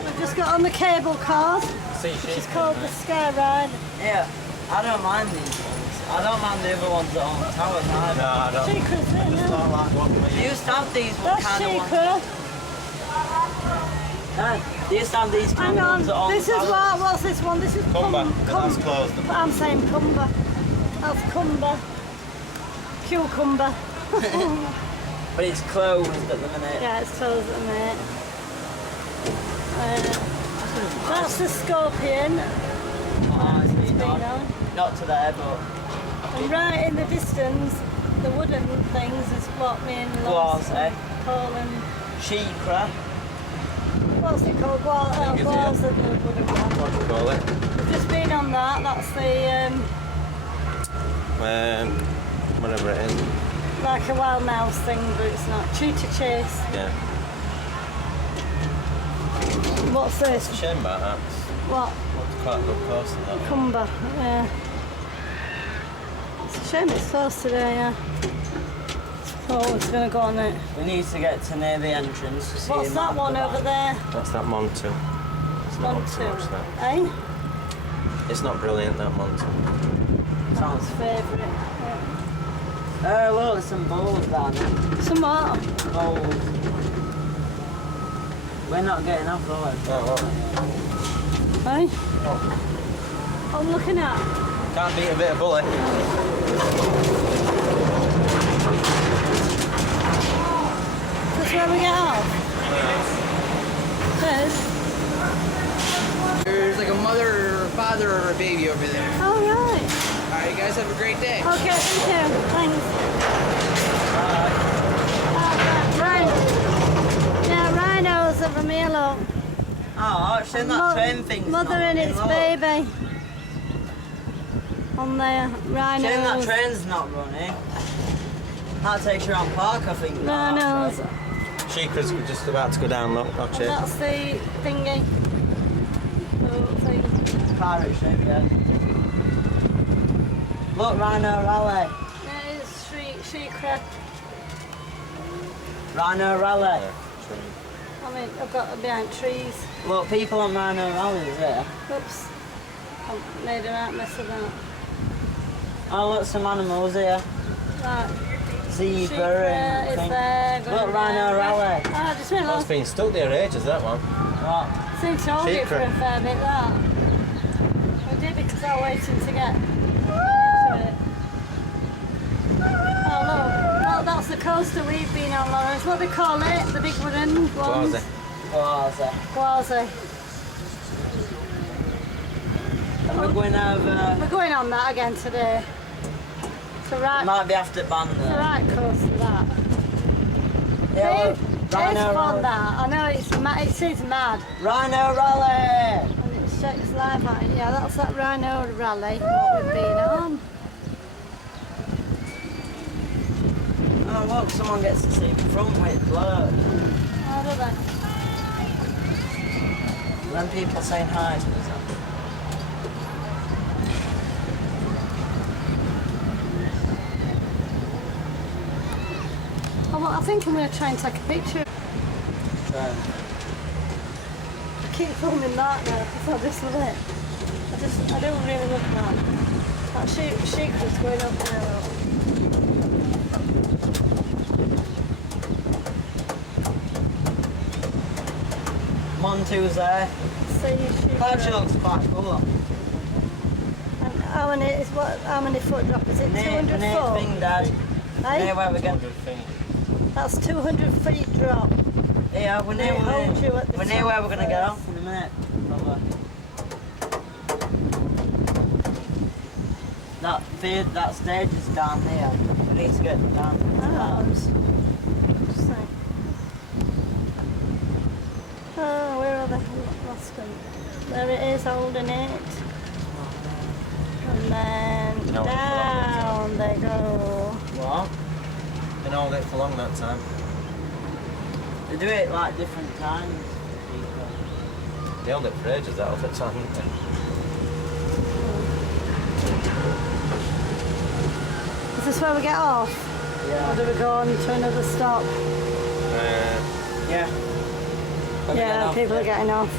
We've just got on the cable cars, which is called the Skyride. Yeah, I don't mind these ones. I don't mind the other ones that are on towers either. No, I don't. Cheaper, isn't it? It's not like one where They used to have these That's kind of cheaper. ones. They used to have these kind Hang of on, ones that are on this is towers. what's this one? This is Cumber, but that's Cumber. closed. I'm saying Cumber. That's Cumber. Cucumber. But it's closed at the minute. Yeah, it's closed at the minute. That's the Scorpion. Oh, It's been not, on. not to there, but And right in the distance, the wooden things is what me and Lois Guaze. call them. Shikra. What's it called? Guaze, the wooden one. What do you call it? We've just been on that. That's the Whatever it is. like a wild mouse thing, but it's not. Cheetah chase. Yeah. What's It's a this? shame about that. What? It's quite a good coaster, that one. Cumber. Yeah. It's a shame it's closed today. Yeah. Oh, it's gonna go on it. We need to get to near the entrance to see What's him that at one the over back. there? That's that Montu. It's not One, up to two. much, that. Eh? It's not brilliant, that Montu. Sounds favourite. Yeah. Oh, look, there's some balls down there. Some what? Balls. We're not getting off, though. Eh? I'm looking at. Can't beat a bit of bullet. That's where we get off. Yes. There's like a mother or a father or a baby over there. Oh, right. Alright, you guys have a great day. Okay, thank you. Thanks. Rhino. Yeah, rhinos of Ramilo. Oh, I've seen that train thing. Mother and its baby. On there, Shame that rhinos. train's not running. That takes you around park, I think. Rhinos. Chica's just about to go down, look, watch And it. that's the thingy. Little thing. Pirate ship, yeah. Look, Rhino Rally. There is Shikra. Rhino Rally. I mean, I've got it behind trees. Look, people on Rhino Rally is there. Oops. I made a right mess of that. Oh, look, some animals here. Right. Zebra Shikra and is thing. there. Look, Rhino Rally. Ah, just a minute. That's been stuck there ages, that one. What? Seemed to hold it for a Shikra. fair bit, that. I did because I was waiting to get to it. Oh, look. Look, that's the coaster we've been on, Lawrence. What do they call it? The big wooden ones? Guaze. Guaze. Guaze. And we're going over. We're going on that again today. It's a right, Might be after Berne. it's a right coaster, that. Yeah, look, See? It's Rhino fun, Rally. that. I know it seems mad. Rhino Rally! And it shakes life out. Yeah, that's that Rhino Rally, what we've been on. Oh, look, someone gets to see the front with blurred. Oh, do they? When people saying hi to us. Oh, well, I think I'm going to try and take a picture. I keep filming that now because I just love it. I don't really love that. That sheep was going up there. Montu's there. See sheep. That looks quite cool. And how many foot drop is it? 200 Near foot? thing, Dad. Near Eh? where we're going. That's 200 feet drop. Yeah, we're near, They hold you at the we're near top where we're going to get first. off in a minute. Probably. That stage is down there. We need to get down to the Oh. arms. Interesting. Oh, where are they? Lost them. There it is, holding it. And then No, down they go. What? Been all it for long that time. They do it like different times. They hold it for ages, that other time, didn't they? Is this where we get off? Or Yeah. do we go on to another stop? Yeah. Yeah, people are getting off.